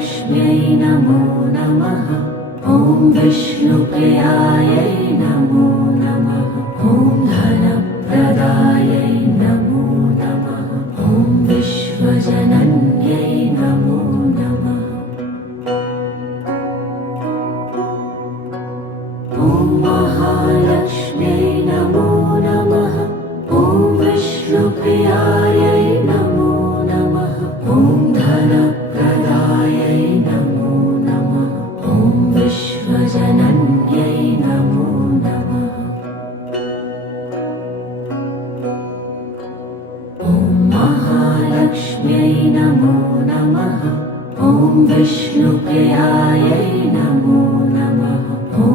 महालक्ष्म्यै नमो नमः। ॐ विष्णुप्रियायै नमो नमः। ॐ धनप्रदायै नमो नमः। ॐ विश्वजनन्यै नमो नमः। ॐ महालक्ष्म्यै नमो नमः। ॐ विष्णुप्रियायै नमो नमः। ॐ धनप्रदायै नमो नमः। ॐ विश्वजनन्यै नमो नमः। ॐ महालक्ष्म्यै नमो नमः। ॐ विष्णुप्रियायै नमो नमः। ॐ